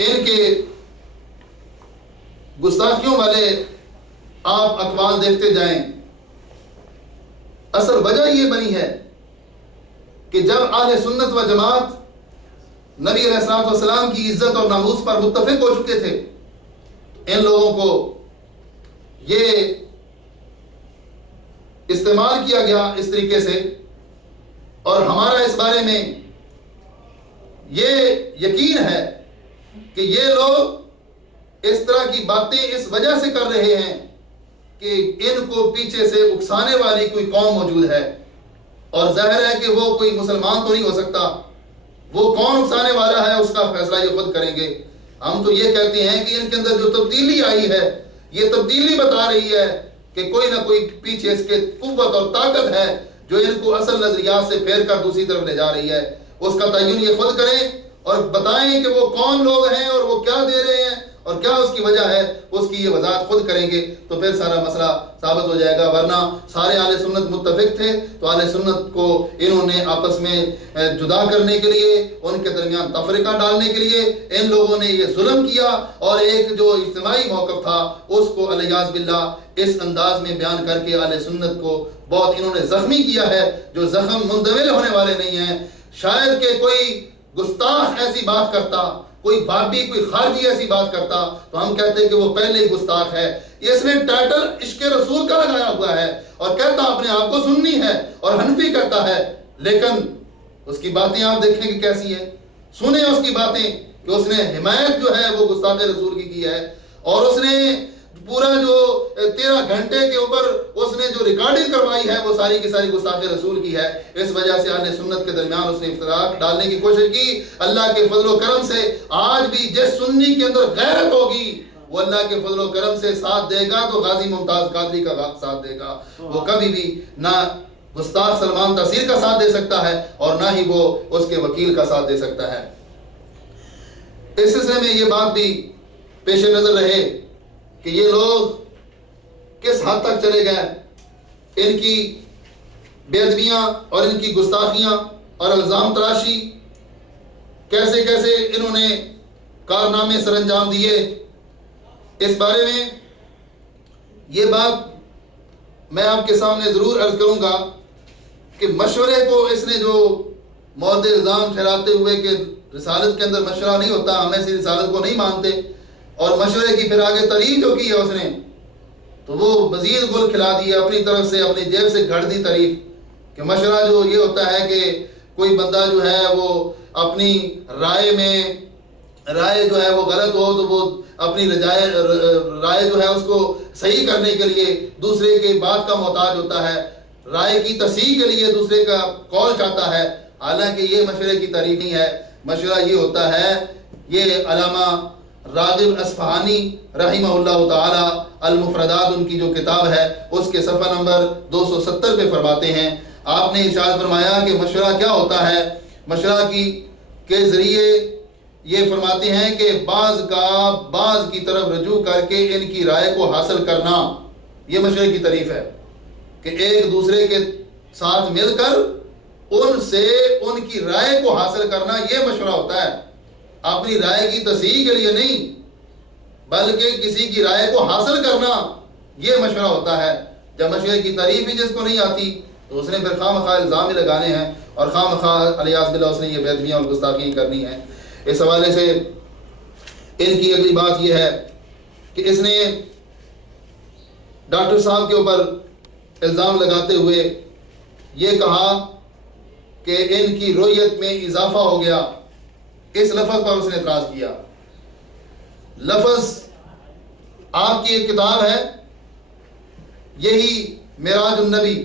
ان کے گستاخیوں والے آپ اقوال دیکھتے جائیں، اصل وجہ یہ بنی ہے کہ جب اہل سنت و جماعت نبی علیہ الصلوۃ والسلام کی عزت اور ناموس پر متفق ہو چکے تھے، ان لوگوں کو یہ استعمال کیا گیا اس طریقے سے، اور ہمارا اس بارے میں یہ یقین ہے کہ یہ لوگ اس طرح کی باتیں اس وجہ سے کر رہے ہیں کہ ان کو پیچھے سے اکسانے والی کوئی قوم موجود ہے، اور ظاہر ہے کہ وہ کوئی مسلمان تو نہیں ہو سکتا، وہ کون اکسانے والا ہے اس کا فیصلہ یہ خود کریں گے۔ ہم تو یہ کہتے ہیں کہ ان کے اندر جو تبدیلی آئی ہے، یہ تبدیلی بتا رہی ہے کہ کوئی نہ کوئی پیچھے اس کے قوت اور طاقت ہے جو ان کو اصل نظریات سے پھیر کر دوسری طرف لے جا رہی ہے۔ اس کا تعین یہ خود کریں اور بتائیں کہ وہ کون لوگ ہیں اور وہ کیا دے رہے ہیں اور کیا اس کی وجہ ہے، اس کی یہ وضاحت خود کریں گے تو پھر سارا مسئلہ ثابت ہو جائے گا۔ ورنہ سارے اہل سنت متفق تھے تو اہل سنت کو انہوں نے آپس میں جدا کرنے کے لیے، ان کے درمیان تفرقہ ڈالنے کے لیے ان لوگوں نے یہ ظلم کیا، اور ایک جو اجتماعی موقف تھا اس کو الیاذ باللہ اس انداز میں بیان کر کے اہل سنت کو بہت انہوں نے زخمی کیا ہے، جو زخم مندمل ہونے والے نہیں ہیں۔ شاید کہ کوئی گستاخ ایسی بات کرتا، کوئی بابی، کوئی خارجی ایسی بات کرتا تو ہم کہتے ہیں کہ وہ پہلے ہی گستاخ ہے۔ اس نے ٹائٹل عشق رسول کا لگایا ہوا ہے اور کہتا اپنے آپ کو سنی ہے اور حنفی کہتا ہے، لیکن اس کی باتیں آپ دیکھیں کہ کیسی ہیں، سنیں اس کی باتیں کہ اس نے حمایت جو ہے وہ گستاخ رسول کی ہے، اور اس نے پورا جو 13 گھنٹے کے اوپر اس نے جو ریکارڈنگ کروائی ہے وہ ساری کی ساری گستاخ رسول کی ہے۔ اس وجہ سے اہل سنت کے درمیان اس نے افتراق ڈالنے کی کوشش کی۔ اللہ کے فضل و کرم سے آج بھی جس سنی کے اندر غیرت ہوگی وہ اللہ کے فضل و کرم سے ساتھ دے گا تو غازی ممتاز قادری کا ساتھ دے گا، وہ کبھی بھی نہ گستاخ سلمان تاثیر کا ساتھ دے سکتا ہے اور نہ ہی وہ اس کے وکیل کا ساتھ دے سکتا ہے۔ اس سلسلے میں یہ بات بھی پیش نظر رہے کہ یہ لوگ کس حد تک چلے گئے، ان کی بے ادبیاں اور ان کی گستاخیاں اور الزام تراشی کیسے کیسے انہوں نے کارنامے سر انجام دیے۔ اس بارے میں یہ بات میں آپ کے سامنے ضرور عرض کروں گا کہ مشورے کو اس نے جو مورد الزام ٹھہراتے ہوئے کہ رسالت کے اندر مشورہ نہیں ہوتا، ہم ایسی رسالت کو نہیں مانتے، اور مشورے کی پھر آگے تعریف جو کی ہے اس نے تو وہ مزید گل کھلا دی اپنی طرف سے، اپنی جیب سے گھڑ دی تعریف کہ مشورہ جو یہ ہوتا ہے کہ کوئی بندہ جو ہے وہ اپنی رائے جو ہے وہ غلط ہو تو وہ اپنی رائے جو ہے اس کو صحیح کرنے کے لیے دوسرے کے بات کا محتاج ہوتا ہے، رائے کی تصحیح کے لیے دوسرے کا قول چاہتا ہے، حالانکہ یہ مشورے کی تعریف نہیں ہے۔ مشورہ یہ ہوتا ہے، یہ علامہ راغب اصفہانی رحمہ اللہ تعالی المفردات ان کی جو کتاب ہے اس کے صفحہ نمبر 270 پہ فرماتے ہیں، آپ نے ارشاد فرمایا کہ مشورہ کیا ہوتا ہے۔ مشورہ کے ذریعے یہ فرماتے ہیں کہ بعض کی طرف رجوع کر کے ان کی رائے کو حاصل کرنا، یہ مشورے کی تعریف ہے کہ ایک دوسرے کے ساتھ مل کر ان سے ان کی رائے کو حاصل کرنا، یہ مشورہ ہوتا ہے۔ اپنی رائے کی تصحیح کے لیے نہیں بلکہ کسی کی رائے کو حاصل کرنا، یہ مشورہ ہوتا ہے۔ جب مشورے کی تعریف ہی جس کو نہیں آتی تو اس نے پھر خواہ مخواہ الزام ہی لگانے ہیں اور خواہ مخواہ علیاذ باللہ اس نے یہ بے ادبیاں اور گستاخیاں کرنی ہیں۔ اس حوالے سے ان کی اگلی بات یہ ہے کہ اس نے ڈاکٹر صاحب کے اوپر الزام لگاتے ہوئے یہ کہا کہ ان کی رویت میں اضافہ ہو گیا، اس لفظ پر اس نے اعتراض کیا۔ لفظ آپ کی ایک کتاب ہے یہی معراج النبی،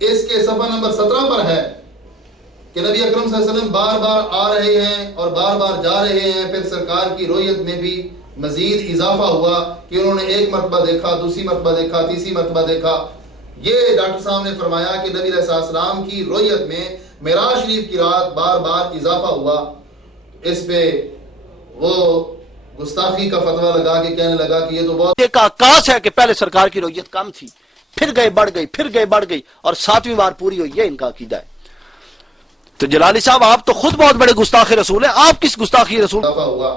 اس کے صفحہ نمبر 17 پر ہے کہ نبی اکرم صلی اللہ علیہ وسلم بار بار آ رہے ہیں اور بار بار جا رہے ہیں، پھر سرکار کی رویت میں بھی مزید اضافہ ہوا کہ انہوں نے ایک مرتبہ دیکھا، دوسری مرتبہ دیکھا، تیسری مرتبہ دیکھا۔ یہ ڈاکٹر صاحب نے فرمایا کہ نبی علیہ السلام کی رویت میں معراج شریف کی رات بار بار اضافہ ہوا۔ اس پہ وہ گستاخی کا فتویٰ لگا کے کہنے لگا کہ یہ تو بہت ایک آکاش ہے کہ پہلے سرکار کی رویت کم تھی، پھر گئے بڑھ گئی، پھر گئے بڑھ گئی، اور 7ویں بار پوری ہوئی ہے ان کا عقیدہ ہے۔ تو جلالی صاحب آپ تو خود بہت بڑے گستاخ رسول ہیں، آپ کس گستاخی رسول اضافہ ہوا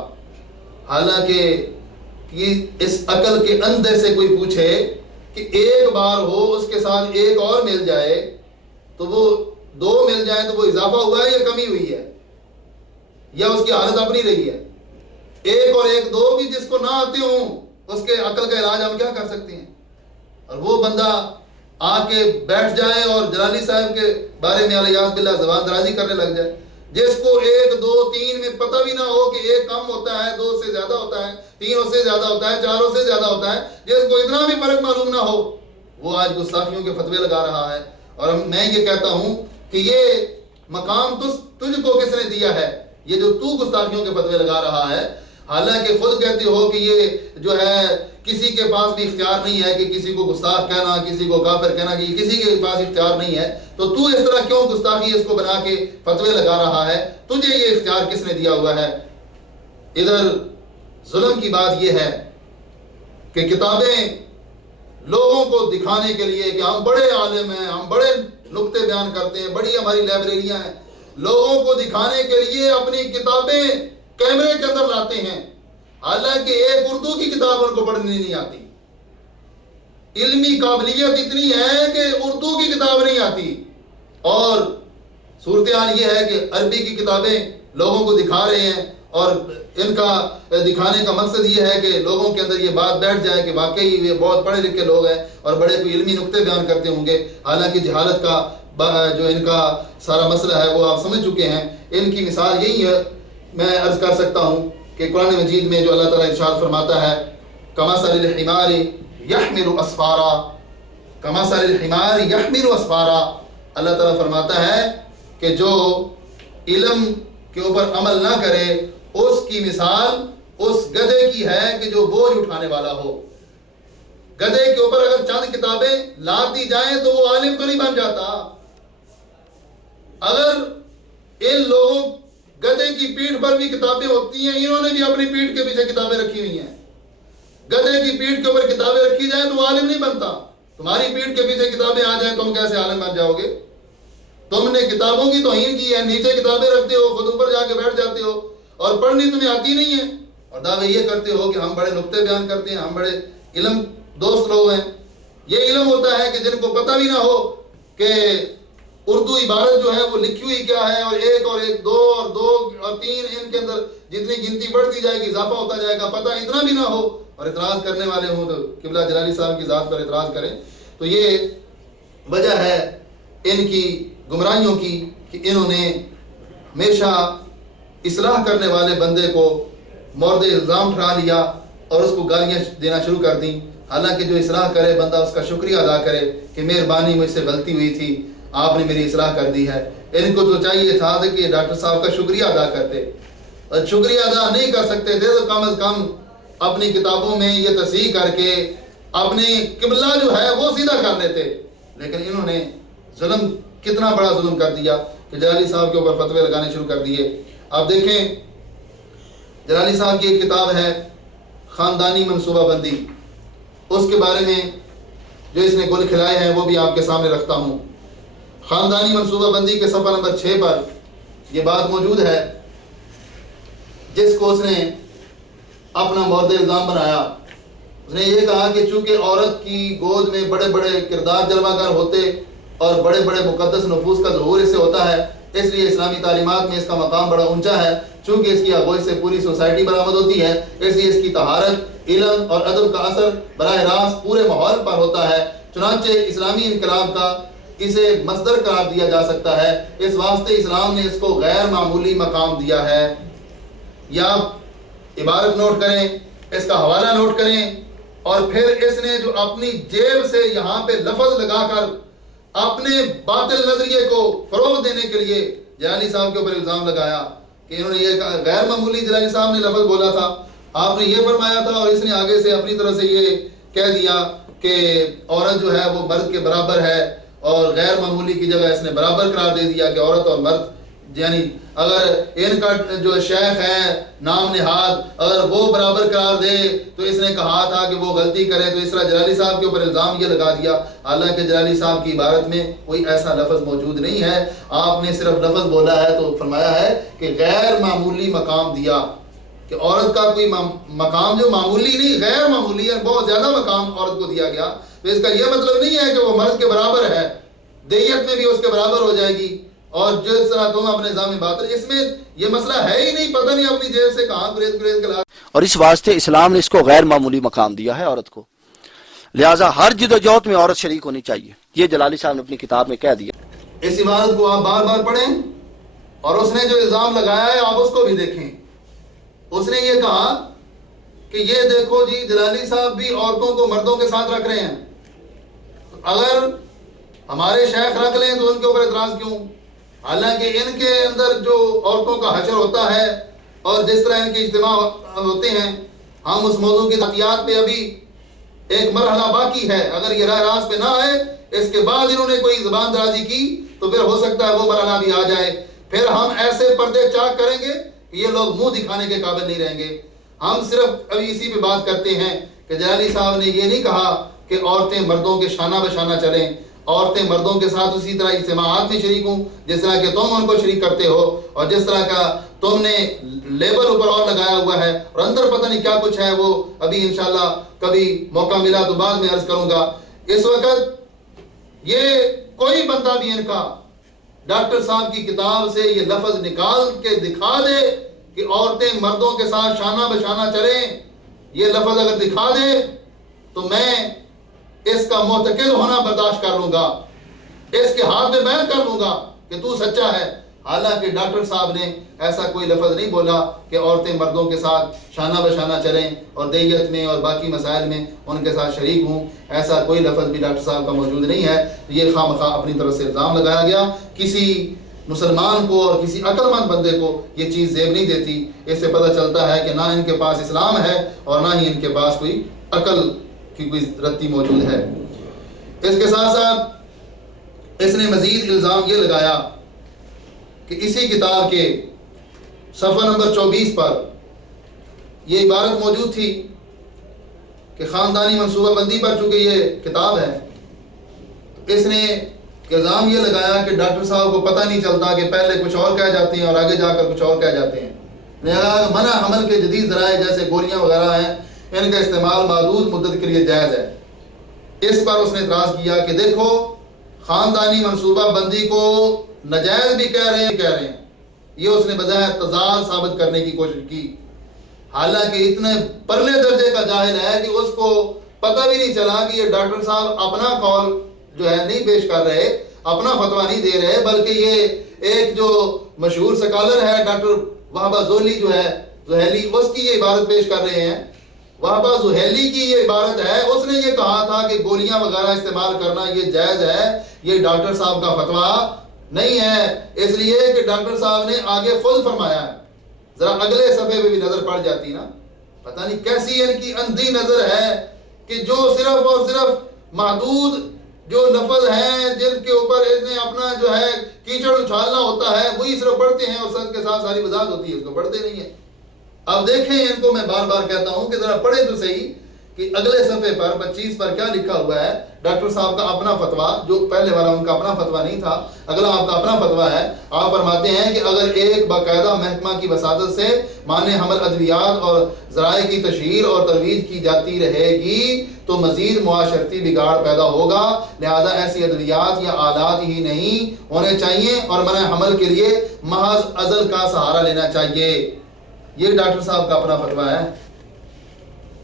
حالانکہ اس عقل کے اندر سے کوئی پوچھے کہ ایک بار ہو اس کے ساتھ ایک اور مل جائے تو وہ 2 مل جائیں تو وہ اضافہ ہوا ہے یا کمی ہوئی ہے یا اس کی حالت اپنی رہی ہے؟ 1 اور 1 2 بھی جس کو نہ آتے ہوں اس کے عقل کا علاج ہم کیا کر سکتے ہیں؟ اور وہ بندہ آ کے بیٹھ جائے اور جلالی صاحب کے بارے میں الیاذ باللہ زبان درازی کرنے لگ جائے، جس کو 1 2 3 میں پتہ بھی نہ ہو کہ 1 کم ہوتا ہے، 2 سے زیادہ ہوتا ہے، 3 سے زیادہ ہوتا ہے، 4 سے زیادہ ہوتا ہے، جس کو اتنا بھی فرق معلوم نہ ہو وہ آج گستاخیوں کے فتوے لگا رہا ہے۔ اور میں یہ کہتا ہوں کہ یہ مقام تجھ کو کس نے دیا ہے، یہ جو تو گستاخیوں کے فتوے لگا رہا ہے، حالانکہ خود کہتے ہو کہ یہ جو ہے کسی کے پاس بھی اختیار نہیں ہے کہ کسی کو گستاخ کہنا، کسی کو کافر کہنا، کہ کسی کے پاس اختیار نہیں ہے، تو اس طرح کیوں گستاخی اس کو بنا کے فتوے لگا رہا ہے؟ تجھے یہ اختیار کس نے دیا ہوا ہے؟ ادھر ظلم کی بات یہ ہے کہ کتابیں لوگوں کو دکھانے کے لیے کہ ہم بڑے عالم ہیں، ہم بڑے نکتے بیان کرتے ہیں، بڑی ہماری لائبریریاں ہیں، لوگوں کو دکھانے کے لیے اپنی کتابیں کیمرے کے اندر لاتے ہیں، حالانکہ ایک اردو کی کتاب ان کو پڑھنی نہیں آتی۔ علمی قابلیت اتنی ہے کہ اردو کی کتاب نہیں آتی، اور صورتحال یہ ہے کہ عربی کی کتابیں لوگوں کو دکھا رہے ہیں، اور ان کا دکھانے کا مقصد یہ ہے کہ لوگوں کے اندر یہ بات بیٹھ جائے کہ واقعی یہ بہت پڑھے لکھے لوگ ہیں اور بڑے کوئی علمی نکتے بیان کرتے ہوں گے، حالانکہ جہالت کا جو ان کا سارا مسئلہ ہے وہ آپ سمجھ چکے ہیں۔ ان کی مثال یہی ہے، میں عرض کر سکتا ہوں کہ قرآن مجید میں جو اللہ تعالیٰ ارشاد فرماتا ہے کمثل الحمار یحمل اسفارا، کمثل الحمار یحمل اسفارا، اللہ تعالیٰ فرماتا ہے کہ جو علم کے اوپر عمل نہ کرے اس کی مثال اس گدھے کی ہے کہ جو بوجھ اٹھانے والا ہو۔ گدھے کے اوپر اگر چند کتابیں لاد دی جائیں تو وہ عالم تو نہیں بن جاتا۔ اگر ان لوگوں گدھے کی پیٹھ پر بھی کتابیں ہوتی ہیں، انہوں نے بھی اپنی پیٹھ کے پیچھے کتابیں رکھی ہوئی ہیں، گدھے کی پیٹھ کے اوپر کتابیں رکھی جائیں تو وہ عالم نہیں بنتا۔ تمہاری پیٹھ کے پیچھے کتابیں آ جائیں تم کیسے عالم بن جاؤ گے؟ تم نے کتابوں کی توہین کی ہے، نیچے کتابیں رکھتے ہو، خود اوپر جا کے بیٹھ جاتے ہو، اور پڑھنی تمہیں آتی نہیں ہے، اور دعوے یہ کرتے ہو کہ ہم بڑے نکتے بیان کرتے ہیں، ہم بڑے علم دوست لوگ ہیں۔ یہ علم ہوتا ہے کہ جن کو پتہ بھی نہ ہو کہ اردو عبارت جو ہے وہ لکھی ہوئی کیا ہے، اور 1 اور 1 2 اور 2 اور 3 ان کے اندر جتنی گنتی بڑھتی جائے گی اضافہ ہوتا جائے گا، پتہ اتنا بھی نہ ہو، اور اعتراض کرنے والے ہوں تو قبلہ جلالی صاحب کی ذات پر اعتراض کریں۔ تو یہ وجہ ہے ان کی گمراہیوں کی کہ انہوں نے ہمیشہ اصلاح کرنے والے بندے کو مورد الزام ٹھہرا لیا اور اس کو گالیاں دینا شروع کر دیں، حالانکہ جو اصلاح کرے بندہ اس کا شکریہ ادا کرے کہ مہربانی مجھ سے غلطی ہوئی تھی، آپ نے میری اصلاح کر دی ہے۔ ان کو تو چاہیے تھا کہ ڈاکٹر صاحب کا شکریہ ادا کرتے، اور شکریہ ادا نہیں کر سکتے تھے تو کم از کم اپنی کتابوں میں یہ تصحیح کر کے اپنے قبلہ جو ہے وہ سیدھا کر لیتے، لیکن انہوں نے ظلم، کتنا بڑا ظلم کر دیا کہ جلالی صاحب کے اوپر فتوے لگانے شروع کر دیے۔ آپ دیکھیں جلالی صاحب کی ایک کتاب ہے خاندانی منصوبہ بندی، اس کے بارے میں جو اس نے گل کھلائے ہیں وہ بھی آپ کے سامنے رکھتا ہوں۔ خاندانی منصوبہ بندی کے صفحہ نمبر 6 پر یہ بات موجود ہے جس کو اس نے اپنا مورد الزام بنایا۔ اس نے یہ کہا کہ چونکہ عورت کی گود میں بڑے بڑے کردار جلوہ گر ہوتے اور بڑے بڑے مقدس نفوس کا ظہور اس سے ہوتا ہے، اس لیے اسلامی تعلیمات میں اس کا مقام بڑا اونچا ہے، چونکہ اس کی آغوش سے پوری سوسائٹی برآمد ہوتی ہے، اس لیے اس کی طہارت، علم اور ادب کا اثر براہ راست پورے ماحول پر ہوتا ہے، چنانچہ اسلامی انقلاب کا اسے مصدر قرار دیا جا سکتا ہے، اس واسطے اسلام نے اس کو غیر معمولی مقام دیا ہے۔ یا عبارت نوٹ کریں، اس کا حوالہ نوٹ کریں، اور پھر اس نے جو اپنی جیب سے یہاں پہ لفظ لگا کر اپنے باطل نظریے کو فروغ دینے کے لیے جلالی صاحب کے اوپر الزام لگایا کہ انہوں نے یہ کہا غیر معمولی جلالی صاحب نے لفظ بولا تھا، آپ نے یہ فرمایا تھا، اور اس نے آگے سے اپنی طرف سے یہ کہہ دیا کہ عورت جو ہے وہ مرد کے برابر ہے، اور غیر معمولی کی جگہ اس نے برابر قرار دے دیا کہ عورت اور مرد، یعنی اگر ان کا جو شیخ ہے نام نہاد اگر وہ برابر قرار دے تو اس نے کہا تھا کہ وہ غلطی کرے، تو اس طرح جلالی صاحب کے اوپر الزام یہ لگا دیا، حالانکہ جلالی صاحب کی عبارت میں کوئی ایسا لفظ موجود نہیں ہے، آپ نے صرف لفظ بولا ہے تو فرمایا ہے کہ غیر معمولی مقام دیا کہ عورت کا کوئی مقام جو معمولی نہیں غیر معمولی ہے، بہت زیادہ مقام عورت کو دیا گیا، تو اس کا یہ مطلب نہیں ہے کہ وہ مرد کے برابر ہے، دیت میں بھی اس کے برابر ہو جائے گی، اور جس طرح تم اپنے نظام باطل، اس میں یہ مسئلہ ہے ہی نہیں، پتہ نہیں اپنی جیب سے کہاں گریز کے لا. اور اس واسطے اسلام نے اس کو غیر معمولی مقام دیا ہے عورت کو، لہٰذا ہر جد و جہد میں عورت شریک ہونی چاہیے. یہ جلالی صاحب نے اپنی کتاب میں کہہ دیا. اس عبارت کو آپ بار بار پڑھیں، اور اس نے جو الزام لگایا ہے آپ اس کو بھی دیکھیں. اس نے یہ کہا کہ یہ دیکھو جی جلالی صاحب بھی عورتوں کو مردوں کے ساتھ رکھ رہے ہیں، اگر ہمارے شیخ رکھ لیں تو ان کے اوپر اعتراض کیوں؟ حالانکہ ان کے اندر جو عورتوں کا حشر ہوتا ہے اور جس طرح ان کے اجتماع ہوتے ہیں، ہم اس موضوع کی تحقیقات پہ ابھی ایک مرحلہ باقی ہے. اگر یہ راہ راست پہ نہ آئے، اس کے بعد انہوں نے کوئی زبان درازی کی تو پھر ہو سکتا ہے وہ مرحلہ بھی آ جائے، پھر ہم ایسے پردے چاک کریں گے کہ یہ لوگ منہ دکھانے کے قابل نہیں رہیں گے. ہم صرف ابھی اسی پہ بات کرتے ہیں کہ جلالی صاحب نے یہ نہیں کہا کہ عورتیں مردوں کے شانہ بشانہ چلیں، عورتیں مردوں کے ساتھ اسی طرح اجتماعات میں شریک ہوں جس طرح کہ تم ان کو شریک کرتے ہو، اور جس طرح کا تم نے لیبل اوپر اور لگایا ہوا ہے، اور اندر پتہ نہیں کیا کچھ ہے، وہ ابھی انشاءاللہ کبھی موقع ملا تو بعد میں عرض کروں گا. اس وقت یہ کوئی بندہ بھی ان کا ڈاکٹر صاحب کی کتاب سے یہ لفظ نکال کے دکھا دے کہ عورتیں مردوں کے ساتھ شانہ بشانہ چلیں، یہ لفظ اگر دکھا دے تو میں اس کا معتقد ہونا برداشت کر لوں گا، اس کے ہاتھ میں بیعت کر لوں گا کہ تو سچا ہے. حالانکہ ڈاکٹر صاحب نے ایسا کوئی لفظ نہیں بولا کہ عورتیں مردوں کے ساتھ شانہ بشانہ چلیں اور دیت میں اور باقی مسائل میں ان کے ساتھ شریک ہوں. ایسا کوئی لفظ بھی ڈاکٹر صاحب کا موجود نہیں ہے. یہ خواہ مخواہ اپنی طرف سے الزام لگایا گیا. کسی مسلمان کو اور کسی عقل مند بندے کو یہ چیز زیب نہیں دیتی. اس سے پتہ چلتا ہے کہ نہ ان کے پاس اسلام ہے اور نہ ہی ان کے پاس کوئی عقل کی کوئی رتی موجود ہے. اس کے ساتھ ساتھ اس نے مزید الزام یہ لگایا کہ اسی کتاب کے صفحہ نمبر 24 پر یہ عبارت موجود تھی کہ خاندانی منصوبہ بندی پر چونکہ یہ کتاب ہے، اس نے الزام یہ لگایا کہ ڈاکٹر صاحب کو پتہ نہیں چلتا کہ پہلے کچھ اور کہہ جاتے ہیں اور آگے جا کر کچھ اور کہہ جاتے ہیں. منع حمل کے جدید ذرائع جیسے گولیاں وغیرہ ہیں، ان کا استعمال محدود مدت کے لیے جائز ہے. اس پر اس نے اعتراض کیا کہ دیکھو خاندانی منصوبہ بندی کو ناجائز بھی کہہ رہے ہیں. یہ اس نے بظاہر تضاد ثابت کرنے کی کوشش کی، حالانکہ اتنے پرلے درجے کا جاہل ہے کہ اس کو پتہ بھی نہیں چلا کہ یہ ڈاکٹر صاحب اپنا قول جو ہے نہیں پیش کر رہے، اپنا فتویٰ نہیں دے رہے، بلکہ یہ ایک جو مشہور سکالر ہے ڈاکٹر وہبہ زوہلی جو ہے زوہیلی، اس کی یہ عبارت پیش کر رہے ہیں. وہبہ زوہیلی کی یہ عبارت ہے، اس نے یہ کہا تھا کہ گولیاں وغیرہ استعمال کرنا یہ جائز ہے. یہ ڈاکٹر صاحب کا فتویٰ نہیں ہے، اس لیے کہ ڈاکٹر صاحب نے آگے خود فرمایا ہے. ذرا اگلے صفحے پہ بھی نظر پڑ جاتی نا، پتہ نہیں کیسی ان کی اندھی نظر ہے کہ جو صرف اور صرف محدود جو لفظ ہیں جن کے اوپر اس نے اپنا جو ہے کیچڑ اچھالنا ہوتا ہے وہی صرف پڑھتے ہیں، اور سند کے ساتھ ساری وضاحت ہوتی ہے اس کو پڑھتے نہیں ہیں. اب دیکھیں ان کو میں بار بار کہتا ہوں کہ ذرا پڑھیں تو صحیح کہ اگلے صفحے پر 25 پر کیا لکھا ہوا ہے. ڈاکٹر صاحب کا اپنا فتویٰ، جو پہلے والا ان کا اپنا فتویٰ نہیں تھا، اگلا آپ کا اپنا فتویٰ ہے. آپ فرماتے ہیں کہ اگر ایک باقاعدہ محکمہ کی وساطت سے مانع حمل ادویات اور ذرائع کی تشہیر اور ترویج کی جاتی رہے گی تو مزید معاشرتی بگاڑ پیدا ہوگا، لہذا ایسی ادویات یا آلات ہی نہیں ہونے چاہیے اور منع حمل کے لیے محض عزل کا سہارا لینا چاہیے. یہ ڈاکٹر صاحب کا اپنا فتویٰ ہے.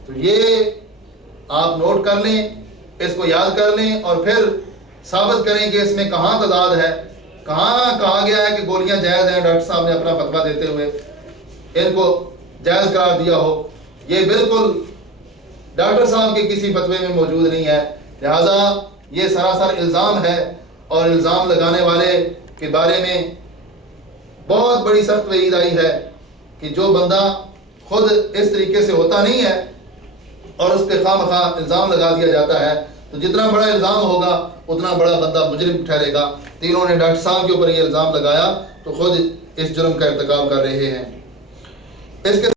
تو یہ آپ نوٹ کر لیں، اس کو یاد کر لیں اور پھر ثابت کریں کہ اس میں کہاں تضاد ہے، کہاں کہا گیا ہے کہ گولیاں جائز ہیں. ڈاکٹر صاحب نے اپنا فتویٰ دیتے ہوئے ان کو جائز قرار دیا ہو. یہ بالکل ڈاکٹر صاحب کے کسی فتوے میں موجود نہیں ہے. لہذا یہ سراسر الزام ہے، اور الزام لگانے والے کے بارے میں بہت بڑی سخت وعید آئی ہے کہ جو بندہ خود اس طریقے سے ہوتا نہیں ہے اور اس پہ خواہ مخواہ الزام لگا دیا جاتا ہے، تو جتنا بڑا الزام ہوگا اتنا بڑا بندہ مجرم ٹھہرے گا. تینوں نے ڈاکٹر صاحب کے اوپر یہ الزام لگایا تو خود اس جرم کا ارتکاب کر رہے ہیں. اس کے